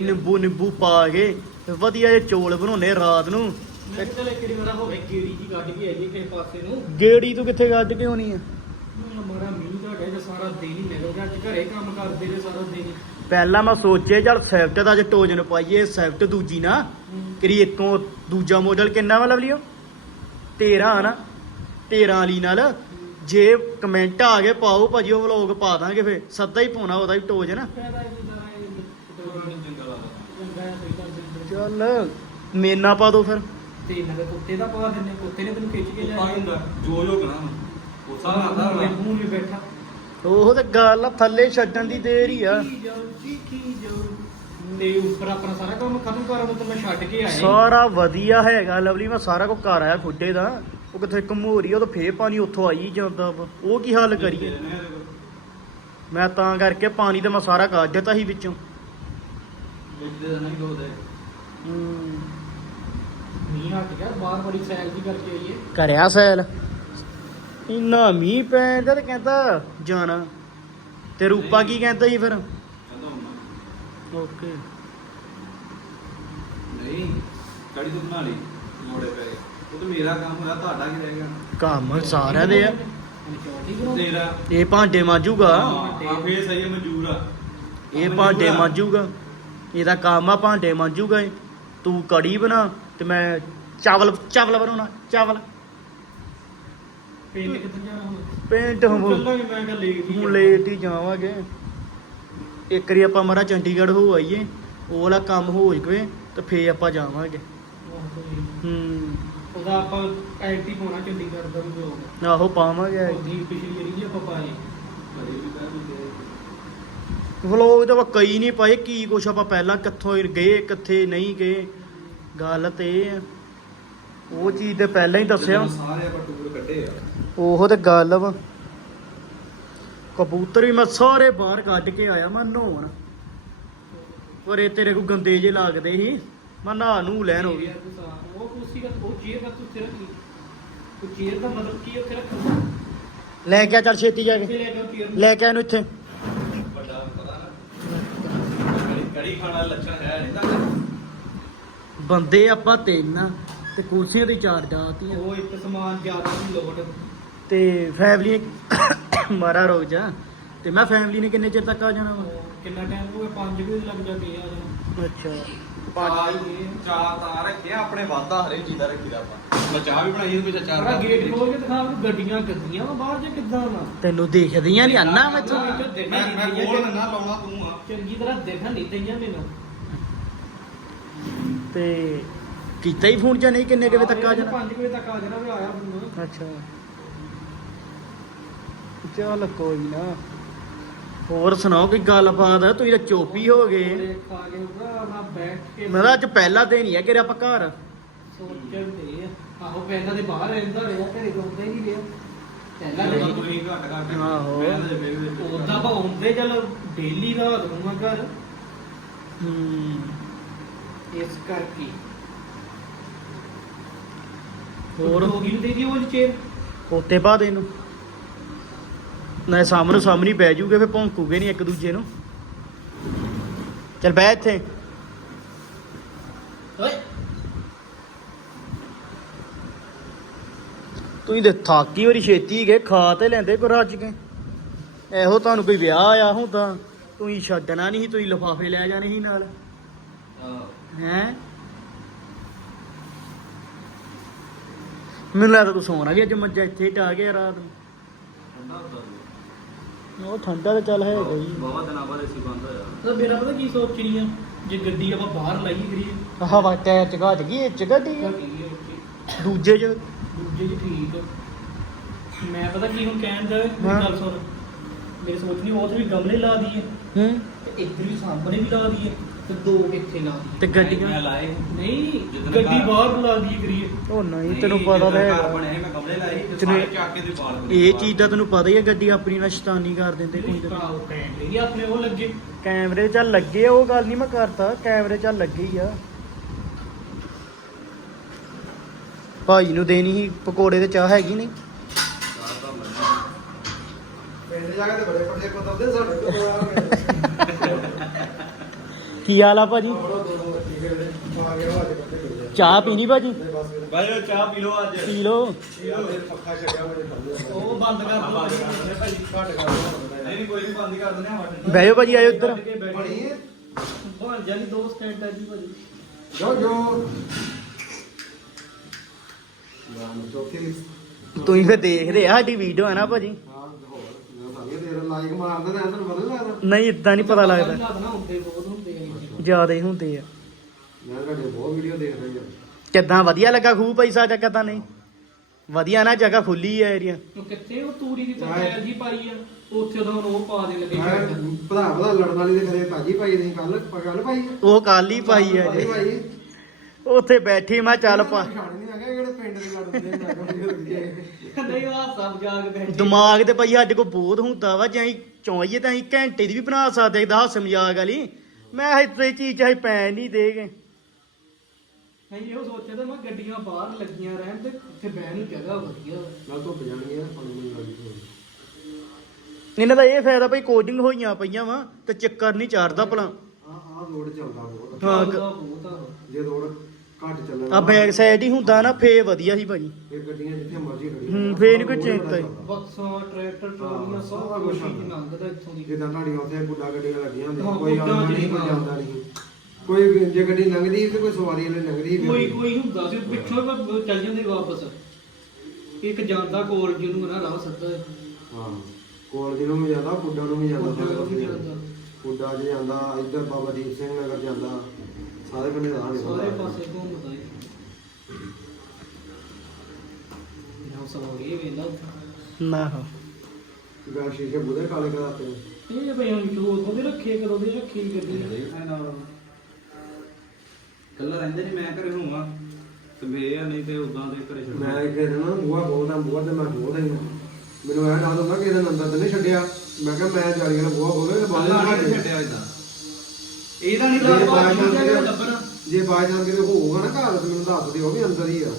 ਨਿੰਬੂ ਨਿੰਬੂ ਪਾ ਕੇ ਤੇ ਵਧੀਆ ਜਿਹੇ ਚੌਲ ਬਣਾਉਣੇ ਰਾਤ ਨੂੰ। ਮੈਂ ਕਿਹਾ ਚੱਲ ਇੱਕ ਵਾਰੀ ਮੇਰਾ ਹੋਵੇ ਗੇੜੀ ਜੀ ਕੱਢ ਕੇ ਆਈਏ ਕਿਸੇ ਪਾਸੇ ਨੂੰ। ਗੇੜੀ ਤੂੰ ਕਿੱਥੇ ਕੱਢ ਕੇ ਆਉਣੀ ਆ? ਹੁਣ ਮਾਰਾ ਮੀਂਹ ਦਾ ਗਏ ਸਾਰਾ ਦਿਨ ਹੀ ਨਿਕਲ ਗਿਆ ਅੱਜ ਘਰੇ ਕੰਮ ਕਰਦੇ ਨੇ ਸਾਰਾ ਦਿਨ। ਹੀ। ਪਹਿਲਾਂ ਮੈਂ ਸੋਚਿਆ ਚੱਲ ਸਵਿਫਟ ਦਾ ਜੇ ਟੋਜਨ ਪਾਈਏ ਸਵਿਫਟ ਦੂਜੀ ਨਾ। ਕਰੀ ਇੱਕੋਂ ਦੂਜਾ ਮਾਡਲ ਕਿੰਨਾ ਵਾ ਲਵਲੀਓ 13 ਨਾ 13 ਵਾਲੀ ਨਾਲ। ਜੇ ਕਮੈਂਟ ਆ ਗਏ ਪਾਓ ਭਾਜੀ ਉਹ ਵਲੋਗ ਪਾ ਦਾਂਗੇ ਫੇ ਸੱਦਾ ਹੀ ਪਾਉਣਾ ਉਹਦਾ ਵੀ ਟੋਜਨ ਫਾਇਦਾ ਇਹ। ਚੰਗਾ ਚੰਗਾ ਹੈ ਚੱਲ ਮੇਨਾ ਪਾ ਦੋ ਫਿਰ। ਤੇ ਇਹਨਾਂ ਦੇ ਕੁੱਤੇ ਦਾ ਪਾ ਦਿੰਨੇ ਕੁੱਤੇ ਨੇ ਤੈਨੂੰ ਖਿੱਚ ਕੇ ਉਹ ਤਾਂ ਹੁੰਦਾ ਜੋ ਜੋ ਕਰਾਂ ਉਸਾ ਆਂਦਾ ਮੈਂ ਮੂੰਹ ਵੀ ਬੈਠਾ। ਉਹ ਤੇ ਗੱਲ ਆ ਥੱਲੇ ਛੱਡਣ ਦੀ ਦੇਰ ਹੀ ਆ। ਕੀ ਜਾਓ ਜੀ ਕੀ ਜਾਓ ਤੇ ਉੱਪਰ ਆਪਣਾ ਸਾਰਾ ਕੰਮ ਖਤਮ ਕਰਾਂ ਤਾਂ ਮੈਂ ਛੱਡ ਕੇ ਆਇਆ। ਸਾਰਾ ਵਧੀਆ ਹੈਗਾ ਲਵਲੀ ਮੈਂ ਸਾਰਾ ਕੁਝ ਕਰ ਆਇਆ ਖੁੱਡੇ ਦਾ। ਉਹ ਕਿੱਥੇ ਘਮੋਰੀ ਉਹ ਤਾਂ ਫੇਰ ਪਾਣੀ ਉੱਥੋਂ ਆਈ ਜਾਂਦਾ ਵਾ ਉਹ ਕੀ ਹੱਲ ਕਰੀਏ? ਮੈਂ ਤਾਂ ਕਰਕੇ ਪਾਣੀ ਤੇ ਮੈਂ ਸਾਰਾ ਕੱਢ ਦਿੱਤਾ ਸੀ ਵਿੱਚੋਂ। ਵਿੱਚ ਦੇ ਨਹੀਂ ਦੋ ਦੇ। ਮੀਂਹ ਹਟ ਗਿਆ ਬਾਹਰ ਬੜੀ ਸੈਲ ਦੀ ਕਰਕੇ ਆਈਏ। ਕਰਿਆ ਸੈਲ? ਇੰਨਾ ਮੀਂਹ ਪੈਂਦਾ ਤੇ ਕਹਿੰਦਾ ਜਾਣਾ। ਤੇ ਰੂਪਾ ਕੀ ਕਹਿੰਦਾ ਸੀ ਫਿਰ? ਕਹਿੰਦਾ ਹੁੰਦਾ ਓਕੇ। ਨਹੀਂ ਕੜੀ ਤੂੰ ਬਣਾ ਲਈ ਮੋੜੇ ਪੈ ਗਏ। ਉਹ ਤਾਂ ਮੇਰਾ ਕੰਮ ਹੋਇਆ ਤੁਹਾਡਾ ਕੀ ਰਹੇਗਾ ਕੰਮ ਸਾਰਿਆਂ ਦੇ ਆ। ਤੇਰਾ। ਇਹ ਭਾਂਡੇ ਮਾਂਜੂਗਾ। ਹਾਂ ਫੇਰ ਸਹੀ ਹੈ ਮਨਜ਼ੂਰ ਆ। ਇਹ ਭਾਂਡੇ ਮਾਂਜੂਗਾ। ਇਹਦਾ ਕੰਮ ਆ ਭਾਂਡੇ ਮਾਂਜੂਗਾ ਇਹ। ਤੂੰ ਕੜੀ ਬਣਾ। ਤੇ ਮੈਂ ਚਾਵਲ ਚਾਵਲ ਬਣਾਉਣਾ ਚਾਵਲ। ਪਿੰਡ ਕਿੱਥੇ ਜਾਣਾ ਹੁਣ? ਪੇਂਟ ਹੁਣ ਚੱਲਾਂਗੇ ਮੈਂ ਕਿਹਾ ਲੇਟ ਹੀ ਹੁਣ ਲੇਟ ਹੀ ਜਾਵਾਂਗੇ। ਇੱਕ ਵਾਰੀ ਆਪਾਂ ਮਰਾ ਚੰਡੀਗੜ੍ਹ ਹੋ ਆਈਏ ਉਹ ਵਾਲਾ ਕੰਮ ਹੋ ਜਾਵੇ ਤੇ ਫੇਰ ਆਪਾਂ ਜਾਵਾਂਗੇ। ਹੂੰ। ਉਹਦਾ ਆਪਾਂ ਐਂਟੀ ਪਾਉਣਾ ਚੰਡੀਗੜ੍ਹ ਦਾ ਵੀ ਹੋਊਗਾ ਆਹੋ ਪਾਵਾਂਗੇ। ਉਹਦੀ ਪਿਛਲੀ ਜਿਹੜੀ ਵੀ ਆਪਾਂ ਪਾਏ। ਵਲੋਗ ਤਾਂ ਆਪਾਂ ਕਈ ਨਹੀਂ ਪਾਏ ਕੀ ਕੁਛ ਆਪਾਂ ਪਹਿਲਾਂ ਕਿੱਥੋਂ ਗਏ ਕਿੱਥੇ ਨਹੀਂ ਗਏ। ਗੱਲ ਤੇ ਇਹ ਆ। ਉਹ ਚੀਜ਼ ਤੇ ਪਹਿਲਾਂ ਹੀ ਦੱਸਿਆ। ਸਾਰੇ ਆਪਾਂ ਟੂਰ ਕੱਢੇ ਆ। ਉਹ ਤੇ ਗੱਲ ਵਾ। ਕਬੂਤਰ ਵੀ ਮੈਂ ਸਾਰੇ ਬਾਹਰ ਕੱਢ ਕੇ ਆਇਆ ਮੈਂ ਨਹਾਉਣ। ਪਰ ਇਹ ਤੇਰੇ ਕੋ ਗੰਦੇ ਜੇ ਲੱਗਦੇ ਸੀ। ਮੈਂ ਨਹਾ ਨੂੰ ਲੈਣ ਹੋ ਗਿਆ ਉਹ ਕੁਰਸੀ ਦਾ ਉਹ ਚੇਅਰ ਦਾ ਤੂੰ ਉੱਥੇ ਰੱਖੀ। ਉਹ ਚੇਅਰ ਦਾ ਮਤਲਬ ਕੀ ਉੱਥੇ ਰੱਖਣਾ ਲੈ ਕੇ ਆ ਚੱਲ ਛੇਤੀ ਜਾ ਕੇ। ਲੈ ਕੇ ਚੇਅਰ ਲੈ ਕੇ ਆ ਇਹਨੂੰ ਇੱਥੇ। ਵੱਡਾ ਪਤਾ ਨਾ। ਕੜੀ ਖਾਣ ਲੱਛਣ ਹੈ ਨਹੀਂ ਤਾਂ। ਬੰਦੇ ਆਪਾਂ ਤਿੰਨ ਤੇ ਕੁਰਸੀਆਂ ਦੀ ਚਾਰ ਜਾਤੀਆਂ ਉਹ ਇੱਕ ਸਮਾਨ ਜ਼ਿਆਦਾ ਨਹੀਂ ਲੋੜ। ਤੇ ਫੈਮਿਲੀ ਮਾਰਾ ਰੋਕ ਜਾ। ਤੇ ਮੈਂ ਫੈਮਿਲੀ ਨੇ ਕਿੰਨੇ ਚਿਰ ਤੱਕ ਆ ਜਾਣਾ ਵਾ? ਕਿੰਨਾ ਟਾਈਮ ਹੋ ਗਿਆ? 5 ਵਜੇ ਲੱਗ ਜਾਂਦੇ ਆ ਜਦੋਂ ਅੱਛਾ। ਚਾਹ ਚਾਹ ਤਾਂ ਰੱਖਿਆ ਆਪਣੇ ਵਾਦਾ ਹਰੇ ਚੀਜ਼ ਦਾ ਰੱਖੀਦਾ ਆਪਾਂ। ਮੈਂ ਚਾਹ ਵੀ ਬਣਾਈ ਇਹਦੇ ਵਿੱਚ ਚਾਰ ਗੇਟ ਖੋਲ ਕੇ ਦਿਖਾ ਵੀ ਗੱਡੀਆਂ ਗੱਡੀਆਂ ਵਾ ਬਾਹਰ ਜੇ ਕਿੱਦਾਂ ਵਾ। ਤੈਨੂੰ ਦੇਖਦੀਆਂ ਨਹੀਂ ਅੰਨਾ ਮੈਂ ਤੂੰ ਮੈਂ ਮੈਂ ਕੋਲ ਨਾ। ਲਾਉਣਾ ਤੂੰ ਆ। ਚੰਗੀ ਤਰ੍ਹਾਂ ਦੇਖਣ ਨਹੀਂ ਦਈਆਂ ਮੈਨੂੰ। ਤੇ ਕੀਤਾ ਹੀ ਫੋਨ ਜਾਂ ਨਹੀਂ ਕਿੰਨੇ ਕੁ ਵਜੇ ਤੱਕ ਆ ਜਾਣਾ? 5 ਵਜੇ ਤੱਕ ਆ ਜਾਣਾ ਵੀ ਆਇਆ ਫੋਨ। ਅੱਛਾ। ਚੱਲ ਕੋਈ ਨਾ। ਹੋਰ ਸੁਣਾਓ ਕੋਈ ਗੱਲਬਾਤ? ਆ ਤੁਸੀਂ ਤਾਂ ਚੋਪੀ ਹੋ ਗਏ ਤੇ ਖਾ ਕੇ ਉਹਦਾ ਆਪਣਾ ਬੈਠ ਕੇ। ਮੈਂ ਤਾਂ ਅੱਜ ਪਹਿਲਾ ਦਿਨ ਹੀ ਆ ਕਿ ਆਪਾਂ ਘਰ। ਸੋਚਣ ਦੇ ਆਹੋ ਪਹਿਲਾਂ ਤੇ ਬਾਹਰ ਰਹਿੰਦਾ ਰਿਹਾ ਘਰੇ ਤਾਂ ਹੁੰਦਾ ਹੀ ਨਹੀਂ ਰਿਹਾ। ਪਹਿਲਾਂ ਨਹੀਂ ਤੁਸੀਂ ਘੱਟ ਘੱਟ ਆਹੋ। ਬਹਿੰਦੇ ਬਹਿੰਦੇ ਉਦਾਂ ਆਪਾਂ ਹੁੰਦੇ ਚੱਲ ਡੇਲੀ ਨੂੰ ਆ ਘਰ। ਹੂੰ। ਇਸ ਕਰਕੇ। ਹੋਰ? ਹੋ ਗਈ ਦੇ ਦੀ ਉਹ ਚੇਰ ਉੱਤੇ ਪਾ ਦੇ ਇਹਨੂੰ। ਨਾ ਸਾਹਮਣੇ ਸਾਹਮਣੇ ਬਹਿ ਜੂਗੇ ਫੇ ਭੌਂਕੂਗੇ ਨਹੀਂ ਇੱਕ ਦੂਜੇ ਨੂੰ। ਚੱਲ ਬਹਿ ਇੱਥੇ। ਓਏ। ਤੁਸੀਂ ਤੇ ਥਾਕੀ ਵਾਰੀ ਛੇਤੀ ਗਏ ਖਾ ਤੇ ਲੈਂਦੇ ਕੋ ਰੱਜ ਕੇ। ਇਹੋ ਤੁਹਾਨੂੰ ਕੋਈ ਵਿਆਹ ਆਇਆ ਹੁੰਦਾ ਤੁਸੀਂ ਛੱਡਣਾ ਨਹੀਂ ਤੁਸੀਂ ਲਿਫਾਫੇ ਲੈ ਜਾਣੇ ਸੀ ਨਾਲ। ਹੈ। ਮੈਨੂੰ ਲੱਗਦਾ ਤੂੰ ਸੋਣਾ ਵੀ ਅੱਜ ਮੱਜਾ ਇੱਥੇ ਹੀ ਟਾ ਗਿਆ ਰਾਤ ਨੂੰ ਉਹ ਠੰਡਾ ਤਾਂ ਚੱਲ ਹੈ ਗਈ ਬਹੁਤ ਦਿਨਾਂ ਬਾਅਦ ਅਸੀਂ ਬੰਦ ਹੋਇਆ ਤਾਂ ਮੇਰਾ ਪਤਾ ਕੀ ਸੋਚ ਰਹੀ ਆ ਜੇ ਗੱਡੀ ਆਪਾਂ ਬਾਹਰ ਲਾਈ ਕਰੀਏ ਹਵਾ ਟਾਇਰ ਚ ਘਟ ਗਈ ਇਹ ਚ ਗੱਡੀ ਤਾਂ ਆ। ਕੀ ਹੈ ਉੱਥੇ। ਦੂਜੇ ਚ ਦੂਜੇ ਜੀ ਠੀਕ ਆ। ਮੈਂ ਪਤਾ ਕੀ ਹੁਣ ਕਹਿਣ ਦਾ ਹਾਂ। ਮੇਰੀ ਗੱਲ ਸੁਣ ਮੇਰੀ ਸੋਚ ਨਹੀਂ ਉਹ ਵੀ ਗਮਲੇ ਲਾ ਦਈਏ ਹੂੰ ਤੇ ਇੱਧਰ ਵੀ ਸਾਹਮਣੇ ਵੀ ਲਾ ਦਈਏ ਤੇ ਦੋ ਇੱਥੇ ਲਾ ਦਈਏ? ਤੇ ਗੱਡੀਆਂ ਲਾਏ। ਨਹੀਂ ਜਿੱਦਣ ਗੱਡੀ ਘਰ- ਬਾਹਰ ਲਾ ਦਈਏ ਕਰੀਏ। ਉਹ ਨਹੀਂ ਤੈਨੂੰ ਪਤਾ ਤਾਂ ਬਣੇ ਮੈਂ ਗਮਲੇ ਲਾਏ ਤੇ ਤੈਨੂੰ ਸਾਰੇ ਚੱਕ ਕੇ ਤੇ ਬਾਲ ਇਹ ਚੀਜ਼ ਦਾ ਤੈਨੂੰ ਪਤਾ ਹੀ ਹੈ ਗੱਡੀ ਆਪਣੀ ਨਾਲ ਸ਼ੈਤਾਨੀ ਕਰ ਦਿੰਦੇ ਕੋਈ ਉਹ ਕੈਮਰੇ ਹੀ ਆਪਣੇ ਉਹ ਲੱਗੇ। ਕੈਮਰੇ ਚੱਲ ਲੱਗੇ ਆ, ਉਹ ਗੱਲ ਨਹੀਂ ਮੈਂ ਕਰਤਾ ਕੈਮਰੇ ਚੱਲ ਲੱਗੇ ਹੀ ਆ। ਭਾਈ ਨੂੰ ਦੇਣੀ ਸੀ ਪਕੌੜੇ ਤੇ ਚਾਹ ਹੈਗੀ ਨਹੀਂ? ਪਿੰਡ ਜਾ ਕੇ ਤੇ ਬੜੇ ਪਰਦੇ ਕੁੱਤਰਦੇ ਸਾਡੇ ਕੋਲ। ਆ ਕੀ ਹਾਲ ਆ ਭਾਜੀ? ਚਾਹ ਪੀਣੀ ਭਾਜੀ? ਬਾਈ ਚਾਹ ਪੀ ਲਓ ਅੱਜ। ਪੀ ਲੋ ਯਾਰ ਇਹ ਪੱਖਾ ਛੱਡਿਆ ਉਹ ਬੰਦ ਕਰ ਦੋ। ਘੱਟ ਕਰ ਦੋ ਨਹੀਂ ਕੋਈ ਨਹੀਂ ਬੰਦ ਕਰ ਦਿੰਦੇ ਆ ਵਾਟਰ ਬਹਿ ਜਾਓ ਭਾਜੀ ਆਇਓ ਇੱਧਰ ਬਣੀ ਬਣ ਜਾਣੀ ਦੋ ਸਟੈਂਡ ਆ ਜੀ ਭਾਜੀ। ਜੋ ਜੋ। ਨਾਮ ਚੋਕੇ ਤੁਸੀਂ ਫੇ ਦੇਖਦੇ ਆ ਸਾਡੀ ਵੀਡੀਓ ਹੈ ਨਾ ਭਾਜੀ? ਹਾਂ ਹੋਰ ਸਾਰੀਆਂ ਤੇਰਾ ਲਾਈਕ ਮਾਰਦਾ ਤਾਂ ਤੈਨੂੰ ਪਤਾ ਲੱਗਦਾ। ਨਹੀਂ ਇਦਾਂ ਨਹੀਂ ਪਤਾ ਲੱਗਦਾ। ਜ਼ਿਆਦਾ ਹੀ ਹੁੰਦੇ ਆ। ਮੈਂ ਤੁਹਾਡੇ ਬਹੁਤ ਵੀਡੀਓ ਦੇਖ ਰਹੀ ਹਾਂ ਕਿੱਦਾਂ ਵਧੀਆ ਲੱਗਾ ਖੂਹ ਪੈਸਾ ਜਾਂ ਕਿੱਦਾਂ ਨਹੀਂ? ਵਧੀਆ ਨਾ ਜਗ੍ਹਾ ਖੁੱਲੀ ਆ ਏਰੀਆ ਉਹ ਕਿੱਥੇ ਉਹ ਤੂੜੀ ਦੀ ਤਰ੍ਹਾਂ ਜੀ ਪਾਈ ਆ ਉੱਥੇ ਉਹਦਾ ਹੁਣ ਉਹ ਪਾ ਦੇ ਲੱਗੇ। ਮੈਂ ਭਰਾ ਭਰਾ ਲੜਨ ਵਾਲੀ ਦੇ ਘਰੇ ਭਾਜੀ ਭਾਈ ਨਹੀਂ ਕੱਲ ਕੱਲ ਭਾਈ ਉਹ ਕੱਲ ਹੀ ਪਾਈ ਆ ਜੇ ਭਾਈ ਉੱਥੇ ਬੈਠੀ ਮੈਂ ਚੱਲ ਪਾ ਪਛਾਣ ਨਹੀਂ ਆ ਗਿਆ ਜਿਹੜੇ ਪਿੰਡ ਦੇ ਲੜਦੇ ਨੇ ਨਾ ਕੋਈ ਨਹੀਂ ਆ ਸਭ ਜਾਗ ਬੈਠੇ। ਦਿਮਾਗ ਤੇ ਭਾਈ ਸਾਡੇ ਕੋਲ ਬੋਧ ਹੁੰਦਾ ਵਾ ਜੇ ਅਸੀਂ ਚਾਹੀਏ ਤਾਂ ਅਸੀਂ ਘੰਟੇ ਦੀ ਵੀ ਬਣਾ ਸਕਦੇ ਦਾ ਹਾਸ ਮਜ਼ਾਕ ਵਾਲੀ। ਮੈਂ ਇੱਥੇ ਚੀਜ਼ ਚਾਹੇ ਪੈ ਨਹੀਂ ਦੇਗੇ। ਨਹੀਂ ਇਹੋ ਸੋਚਿਆ ਤਾਂ ਮੈਂ ਗੱਡੀਆਂ ਬਾਹਰ ਲੱਗੀਆਂ ਰਹਿਣ ਤੇ ਉੱਥੇ ਬਹਿਣ ਨੂੰ ਜਗ੍ਹਾ ਵਧੀਆ। ਨਾਲ ਧੁੱਪ ਜਾਣੀ ਹੈ ਪਾਣੀ ਨਹੀਂ ਲੱਗਦੀ ਇਹਨਾਂ ਦਾ ਇਹ ਫਾਇਦਾ ਭਾਈ ਕੋਡਿੰਗ ਹੋਈਆਂ ਪਈਆਂ ਵਾ ਤੇ ਚੱਕਰ ਨਹੀਂ ਚਾੜਦਾ ਭਲਾ। ਆ ਆ ਰੋਡ ਚੱਲਦਾ ਬਹੁਤ। ਹਾਂ ਚੱਲਦਾ ਬਹੁਤ ਆ। ਜੇ ਰੋਡ ਘੱਟ ਚੱਲਣ ਆ ਬੈਕ ਸਾਈਡ ਹੀ ਹੁੰਦਾ ਨਾ ਫੇ ਵਧੀਆ ਸੀ ਭਾਜੀ। ਇਹ ਗੱਡੀਆਂ ਜਿੱਥੇ ਮਰਜ਼ੀ ਖੜੀਆਂ ਹੂੰ, ਫੇਰ ਨੀ ਕੋਈ ਚਿੰਤਾ ਹੀ। ਬੱਸਾਂ ਟਰੈਕਟਰ ਟਰਾਲੀਆਂ ਸਭ ਕੁਝ ਹੀ ਲੰਘਦਾ ਇੱਥੋਂ ਦੀ। ਜਿੱਦਾਂ ਤੁਹਾਡੀਆਂ ਉੱਥੇ ਗੁੱਡਾ ਗੱਡੀਆਂ ਲੱਗੀਆਂ ਹੁੰਦੀਆਂ ਹਾਂ, ਕੋਈ ਗੁੱਡਾ ਆਉਂਦਾ ਚ ਨਹੀਂ ਕੋਈ ਹਾਂ। ਜਾਂਦਾ ਨਹੀਂ। ਕੋਈ ਜੇ ਗੱਡੀ ਲੰਘਦੀ ਤੇ ਕੋਈ ਸਵਾਰੀ ਵਾਲੇ ਲੰਘਦੀ ਵੀ ਕੋਈ ਹੁੰਦੀ। ਕੋਈ ਹੁੰਦਾ ਸੀ ਪਿੱਛੋਂ ਹੀ ਚੱਲ ਜਾਂਦੇ ਵਾਪਸ। ਇੱਕ ਜਾਂਦਾ ਕੋਲ ਜਿਹਨੂੰ ਨਾ ਰਾਹ ਸੱਦਾ ਹਾਂ ਕੋਲ ਜਿਹਨੂੰ ਵੀ ਜਾਂਦਾ ਗੁੱਡਾ ਨੂੰ ਵੀ ਜਾਂਦਾ ਗੁੱਡਾ ਨੂੰ ਵੀ ਜਾਂਦਾ। ਗੁੱਡਾ ਚ ਜਾਂਦਾ ਇੱਧਰ ਬਾਬਾ ਦੀਪ ਸਿੰਘ ਨਗਰ ਜਾਂਦਾ। ਸਾਰੇ ਬੰਦੇ ਦਾ ਹਾਲ ਸਾਰੇ ਪਾਸੇ ਘੁੰਮਦਾ ਹੈ ਨਾ ਸਭ ਇਹ ਵੇਲਾ ਨਾ। ਹੋ ਗਾ ਸ਼ੀਸ਼ੇ ਬੁਦੇ ਕਾਲੇ ਕਰਾਤੇ। ਇਹ ਭਈ ਹੁਣ ਚੋਰ ਉਹਦੇ ਰੱਖੇ ਕਰੋ ਉਹਦੇ ਰੱਖੀ ਗੱਡੀ। ਕੱਲਾ ਰਹਿੰਦੇ ਨਹੀਂ ਮੈਂ ਘਰੇ ਹੋਵਾਂ। ਤੇ ਵੇ ਆ ਨਹੀਂ ਤੇ ਉਦਾਂ ਦੇ ਘਰੇ ਛੱਡ। ਮੈਂ ਨਾ ਬੂਹਾ ਬੋਲਦਾ ਬੂਹਾ ਤੇ ਮੈਂ ਬੋਲਦਾ ਹੀ ਨਾ। ਮੈਨੂੰ ਐਂ ਡਰ ਹੁੰਦਾ ਕਿ ਇਹਦਾ ਨੰਦਾ ਤੇ ਨਹੀਂ ਛੱਡਿਆ। ਮੈਂ ਕਿਹਾ ਮੈਂ ਜਾਲੀ ਵਾਲਾ ਬੂਹਾ ਬੋਲੇ ਤੇ ਬਾਹਰ ਨਹੀਂ ਛੱਡਿਆ ਇਦਾਂ ਇਹਦਾ ਨਹੀਂ ਜੇ ਲੱਗਦਾ ਜੇ ਬਾਈ ਜਾਨ ਕਿਤੇ ਹੋਊਗਾ ਨਾ ਘਰ ਤੇ ਮੈਨੂੰ ਦੱਸ ਦਿਓ ਵੀ ਅੰਦਰ ਹੀ ਆ।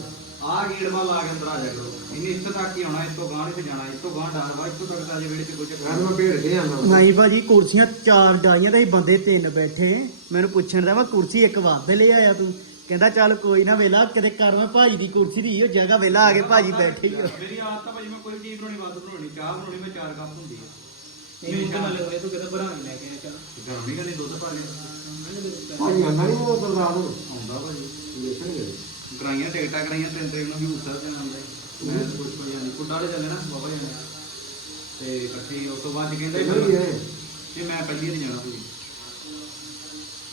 ਆਹ ਗੇੜ ਮਾ ਲਾ ਕੇ ਅੰਦਰ ਆ ਜਾ ਕਰੋ। ਇਹਨੇ ਇੱਥੇ ਤੱਕ ਹੀ ਆਉਣਾ ਇਸ ਤੋਂ ਗਾਂਹ ਨਹੀਂ ਤੇ ਜਾਣਾ ਇਸ ਤੋਂ ਗਾਂਹ ਡਰ ਵਾ ਇੱਥੋਂ ਤੱਕ ਤਾਂ ਅਜੇ ਵੇੜੇ 'ਚ ਕੋਈ ਚੱਕਰ ਮੈਂ ਭੇੜ ਕੇ ਆਂਦਾ ਨਹੀਂ ਭਾਜੀ ਕੁਰਸੀਆਂ ਚਾਰ ਡਾਈਆਂ ਤੇ ਅਸੀਂ ਬੰਦੇ ਤਿੰਨ ਬੈਠੇ। ਮੈਨੂੰ ਪੁੱਛਣ ਦਾ ਮੈਂ ਕੁਰਸੀ ਇੱਕ ਵੱਧ ਲੈ ਆਇਆ ਤੂੰ? ਕਹਿੰਦਾ ਚੱਲ ਕੋਈ ਨਾ ਵੇਲਾ ਕਿਤੇ ਕਰ ਮੈਂ ਭਾਜੀ ਦੀ ਕੁਰਸੀ ਦੀ ਉਹ ਜਗ੍ਹਾ ਵੇਲਾ ਆ ਕੇ ਭਾਜੀ ਬੈਠੇ ਹੀ ਆ। ਮੇਰੀ ਆਦਤ ਤਾਂ ਭਾਜੀ ਮੈਂ ਕੋਈ ਚੀਜ਼ ਬਣਾਉਣੀ ਵੱਧ ਬਣਾਉਣੀ ਚਾਹ ਬਣਾਉਣੀ ਮੈਂ ਚਾਰ ਕੱਪ ਹੁੰਦੀ ਆ। ਇਹ ਮੁੰਡਾ ਨਾਲੇ ਹੋਏ ਤੂੰ ਕਿਤੇ ਬਣਾ ਕੇ ਲੈ ਕੇ ਆਇਆ ਚੱਲ ਗਰਮ ਨਹੀਂ ਕਰਨੀ ਦੁੱਧ ਪਾ ਲਿਆ ਭਾਜੀ ਆਂਦਾ ਨਹੀਂ ਉਹ ਬਰਦਾਦ ਨੂੰ ਆਉਂਦਾ ਭਾਜੀ। ਦੇਖਣਗੇ ਕਰਾਈਆਂ ਟਿਕਟਾਂ ਕਰਾਈਆਂ ਤਿੰਨ ਤਰੀਕ ਨੂੰ ਵੀ ਉਸਰ ਤੇ ਆਉਂਦਾ ਈ। ਮੈਂ ਕੁਝ ਕੋਈ ਨਹੀਂ ਕੁੱਡਾ ਵਾਲੇ ਚੱਲੇ ਨਾ ਬਾਬਾ ਜੀ ਨੇ। ਤੇ ਇਕੱਠੀ ਉਸ ਤੋਂ ਬਾਅਦ 'ਚ ਕਹਿੰਦਾ ਇਹਨਾਂ ਹੀ ਹੈ ਕਿ ਮੈਂ ਪਹਿਲੀ ਨਹੀਂ ਜਾਣਾ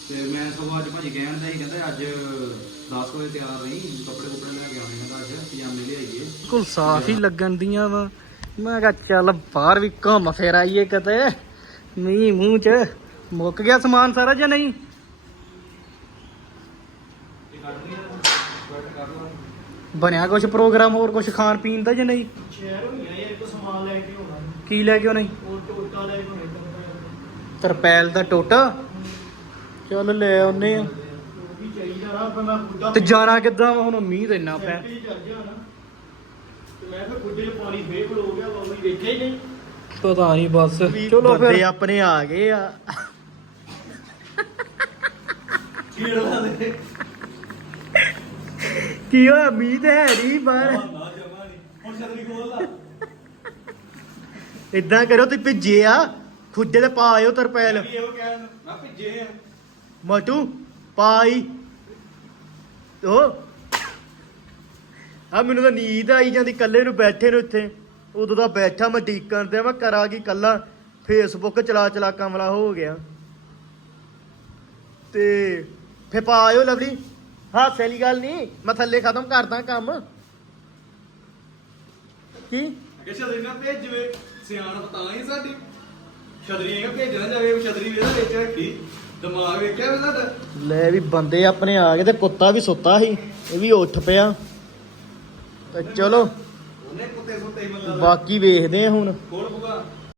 ਤੇ ਮੈਂ ਸਗੋਂ ਅੱਜ ਭਾਜੀ ਕਹਿਣ ਦਾ ਹੀ ਕਹਿੰਦਾ ਅੱਜ 10 ਵਜੇ ਤਿਆਰ ਰਹੀ ਕੱਪੜੇ ਕੁਪੜੇ ਲੈ ਕੇ ਆਉਣੇ ਨੇ ਅੱਜ ਪਜਾਮੇ ਲਿਆਈਏ। ਬਿਲਕੁਲ ਸਾਫ਼ ਹੀ ਲੱਗਣ ਦੀਆਂ ਵਾ। ਮੈਂ ਕਿਹਾ ਚੱਲ ਬਾਹਰ ਵੀ ਘੁੰਮ ਫਿਰ ਆਈਏ ਕਿਤੇ। ਮੀਂਹ ਮੂੰਹ ਚ ਮੁੱਕ ਗਿਆ ਸਮਾਨ ਸਾਰਾ ਜਾਂ ਨਹੀਂ? ਬਣਿਆ ਕੁਝ ਪ੍ਰੋਗਰਾਮ ਹੋਰ ਕੁਝ ਖਾਣ ਪੀਣ ਦਾ ਜਾਂ ਨਹੀਂ? ਸ਼ਹਿਰ ਹੋਈਆਂ ਯਾਰ ਕੋ ਸਮਾਨ ਲੈ ਕੇ ਆਉਣਾ। ਕੀ ਲੈ ਕੇ ਆਉਣਾ ਈ? ਉਹ ਟੋਟਾ ਲੈ ਕੇ ਆਉਣਾ ਤਰਪੈਲ ਦਾ ਟੋਟਾ? ਚੱਲ ਲੈ ਆਉਨੇ ਆ। ਤੇ ਜਾਣਾ ਕਿੱਦਾਂ ਹੁਣ ਮੀਂਹ ਤੇ ਇੰਨਾ ਨਾ ਤੇ ਮੈਂ ਕਿਹਾ ਗੁੱਡੇ 'ਚ ਪਾਣੀ ਫੇਰ ਖਲੋ ਗਿਆ ਬਾਬੂ ਜੀ ਵੇਖਿਆ ਹੀ ਨਹੀਂ। ਪਤਾ ਨਹੀਂ ਬਸ। ਚਲੋ ਬੰਦੇ ਫਿਰ ਆਪਣੇ ਆ ਗਏ ਆ। ਕੀੜਾ ਦੇ। ਕੀ ਹੋਇਆ? ਮੀਂਹ ਤੇ ਹੈ ਨਹੀਂ ਬਾਹਰ। ਨਾ ਜਮਾ ਨਹੀਂ। ਹੁਣ ਛਤਰੀ ਖੋਲ ਲਾ। ਇਦਾਂ ਕਰੋ ਤੁਸੀਂ ਭਿੱਜੇ ਆ। ਖੁੱਡੇ ਤੇ ਪਾ ਆਇਓ ਤਰਪੈਲ। ਕੀ ਉਹ ਕਹਿਣ ਮੈਂ ਭਿੱਜੇ ਆ। ਮਟੂ ਪਾਈ ਉਹ ਆ ਮੈਨੂੰ ਤਾਂ ਨੀਂਦ ਆਈ ਜਾਂਦੀ ਕੱਲੇ ਨੂੰ ਬੈਠੇ ਨੂੰ ਇੱਥੇ। ਉਦੋਂ ਦਾ ਬੈਠਾ ਮੈਂ ਡੀਕਣ ਤੇ ਮੈਂ ਕਰਾਂ ਕੀ ਕੱਲਾ ਫੇਸਬੁੱਕ ਚਲਾ ਚਲਾ ਕਮਲਾ ਹੋ ਗਿਆ। ਤੇ ਫੇ ਪਾ ਆਇਓ ਲਵਲੀ। ਹਾਸੇ ਵਾਲੀ ਗੱਲ ਨਹੀਂ ਮੈਂ ਥੱਲੇ ਖਤਮ ਕਰਦਾ ਕੰਮ। ਕੀ? ਕਿ ਛਤਰੀ ਨਾ ਭੇਜ ਜਵੇ ਸਿਆਣ ਤਾਂ ਹੀ ਸਾਡੀ। ਇਹ ਭੇਜਣਾ ਜਾਵੇ ਛਤਰੀ ਵੇਦਾ ਵਿੱਚ ਰੱਖੀ ਦਿਮਾਗ ਵੇਖਿਆ ਵੇ ਸਾਡਾ ਲੈ ਵੀ ਬੰਦੇ ਆਪਣੇ ਆ ਗਏ ਤੇ ਕੁੱਤਾ ਵੀ ਸੁੱਤਾ ਸੀ ਇਹ ਵੀ ਉੱਠ ਪਿਆ। ਤੇ ਚਲੋ ਬਾਕੀ ਵੇਖਦੇ ਆ ਹੁਣ। ਖੋਲ ਬੁਗਾ